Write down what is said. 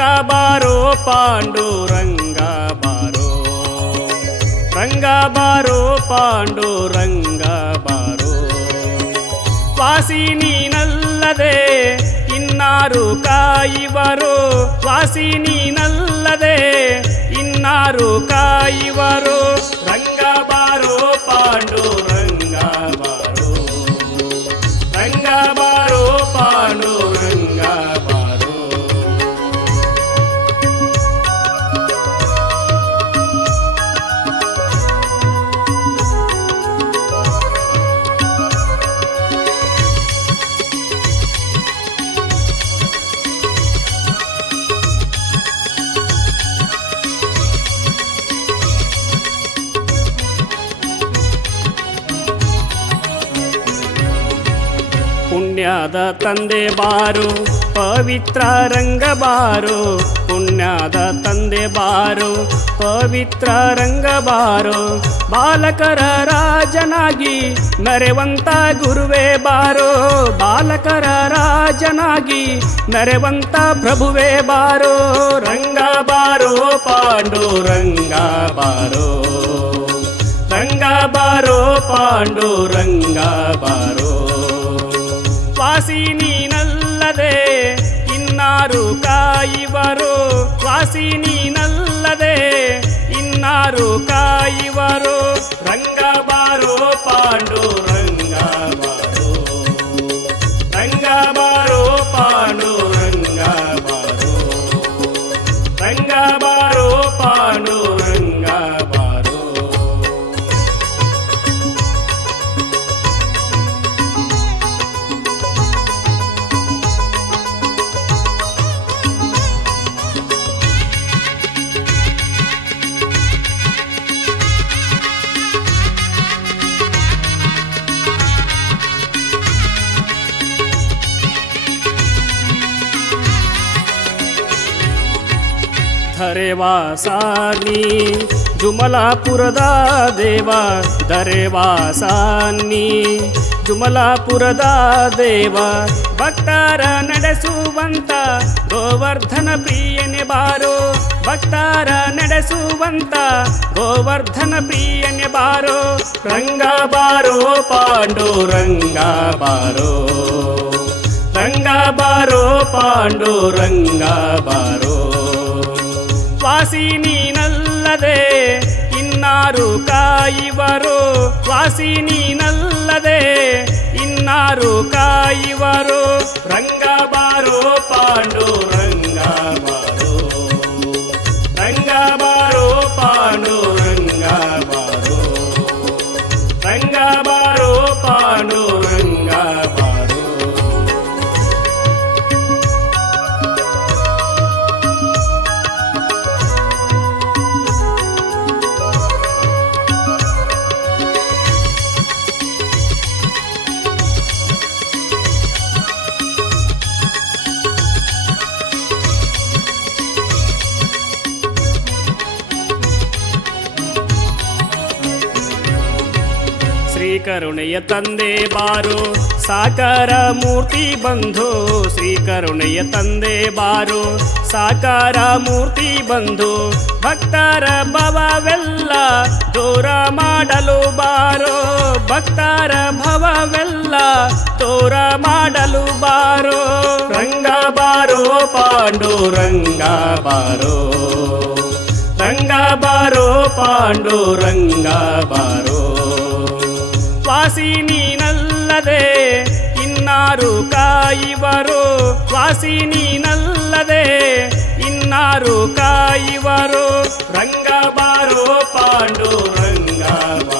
ರಂಗ ಬಾರೋ ಪಾಂಡುರಂಗ ಬಾರೋ, ರಂಗ ಬಾರೋ ಪಾಂಡುರಂಗ ಬಾರೋ. ವಾಸಿ ನೀನಲ್ಲದೆ ಇನ್ನಾರು ಕಾಯುವರು, ವಾಸಿ ನೀನಲ್ಲದೆ ಇನ್ನಾರು ಕಾಯುವರು. ರಂಗ ಬಾರೋ ಪಾಂಡುರಂಗ ಬಾರೋ, ರಂಗ ಬಾರೋ ಪಾಂಡುರಂಗ ಬಾರೋ. ಪುಣ್ಯದ ತಂದೆ ಬಾರು, ಪವಿತ್ರ ರಂಗ ಬಾರು, ಪುಣ್ಯದ ತಂದೆ ಬಾರು, ಪವಿತ್ರ ರಂಗ ಬಾರು. ಬಾಲಕರ ರಾಜನಾಗಿ ಮೆರೆವಂತ ಗುರುವೇ ಬಾರೋ, ಬಾಲಕರ ರಾಜನಾಗಿ ಮೆರೆವಂತ ಪ್ರಭುವೇ ಬಾರೋ. ರಂಗ ಬಾರೋ ಪಾಂಡುರಂಗ ಬಾರೋ, ರಂಗ ಬಾರೋ ಪಾಂಡುರಂಗ ಬಾರೋ. ವಾಸಿ ನೀನಲ್ಲದೆ ಇನ್ನಾರು ಕಾಯುವರು, ವಾಸಿ ನೀನಲ್ಲದೆ ಇನ್ನಾರು ಕಾಯುವರು. ರಂಗ ಬಾರೋ ಪಾಂಡುರಂಗ ಬಾರೋ, ರಂಗ ಬಾರೋ ಪಾಂಡುರಂಗ ಬಾರೋ, ರಂಗ ಬಾರೋ ಪಾಂಡುರಂಗ ಬಾರೋ. ಧರೆವಾಸಾನಿ ಜುಮಲಾಪುರದ ದೇವ, ಧರೆವಾಸಾನಿ ಜುಮಲಾಪುರದ ದೇವ. ಭಕ್ತರ ನಡೆಸುವಂತ ಗೋವರ್ಧನ ಪ್ರಿಯನೆ ಬಾರೋ, ಭಕ್ತರ ನಡೆಸುವಂತ ಗೋವರ್ಧನ ಪ್ರಿಯನೆ ಬಾರೋ. ರಂಗ ಬಾರೋ ಪಾಂಡುರಂಗ ಬಾರೋ, ರಂಗ ಬಾರೋ ಪಾಂಡುರಂಗ ಬಾರೋ. ವಾಸಿ ನೀನಲ್ಲದೆ ಇನ್ನಾರು ಕಾಯುವರು, ವಾಸಿ ನೀನಲ್ಲದೆ ಇನ್ನಾರು ಕಾಯುವರು. ರಂಗ ಬಾರೋ ಪಾಂಡುರಂಗ ಬಾರೋ, ರಂಗ ಬಾರೋ ಪಾಂಡುರಂಗ ಬಾರೋ, ರಂಗ ಬಾರೋ ಪಾಂಡುರಂಗ ಬಾರೋ. ಶ್ರೀ ಕರುಣೆಯ ತಂದೆ ಬಾರೋ, ಸಾಕಾರ ಮೂರ್ತಿ ಬಂಧು, ಶ್ರೀ ಕರುಣೆಯ ತಂದೆ ಬಾರೋ, ಸಾಕಾರ ಮೂರ್ತಿ ಬಂಧು. ಭಕ್ತರ ಭವವೆಲ್ಲ ದೂರ ಮಾಡಲು ಬಾರೋ, ಭಕ್ತರ ಭವವೆಲ್ಲ ದೂರ ಮಾಡಲು ಬಾರೋ. ರಂಗ ಬಾರೋ ಪಾಂಡುರಂಗ ಬಾರೋ, ರಂಗ ಬಾರೋ ಪಾಂಡುರಂಗ ಬಾರೋ. ವಾಸಿ ನೀನಲ್ಲದೆ ಇನ್ನಾರು ಕಾಯುವರು, ವಾಸಿ ನೀನಲ್ಲದೆ ಇನ್ನಾರು ಕಾಯುವರು. ರಂಗ ಬಾರೋ ಪಾಂಡುರಂಗ ಬಾರೋ.